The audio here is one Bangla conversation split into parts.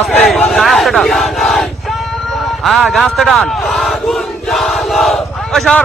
আস্তে। আস্তে টান হ্যাঁ গা আস্তে টান ও সর।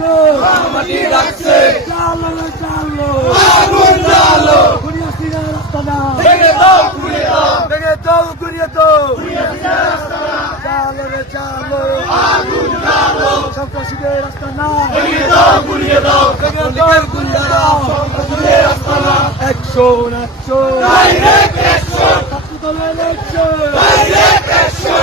রাখছো। মাটি রাখছে। চালো চালো আগুন চালো কুড়িয়ে সিনা রাস্তা না। ভেঙে দাও কুড়িয়ে দাও। ভেঙে দাও কুড়িয়ে দাও। কুড়িয়ে সিনা রাস্তা না। চালো রে চালো আগুন চালো সব কাশিদের রাস্তা না। ভেঙে দাও কুড়িয়ে দাও। ভেঙে দাও কুড়িয়ে দাও। কুড়িয়ে রাস্তা না। একশো একশো। ডাইরেক্ট একশো। ছাত্র দলের একশো। ডাইরেক্ট একশো।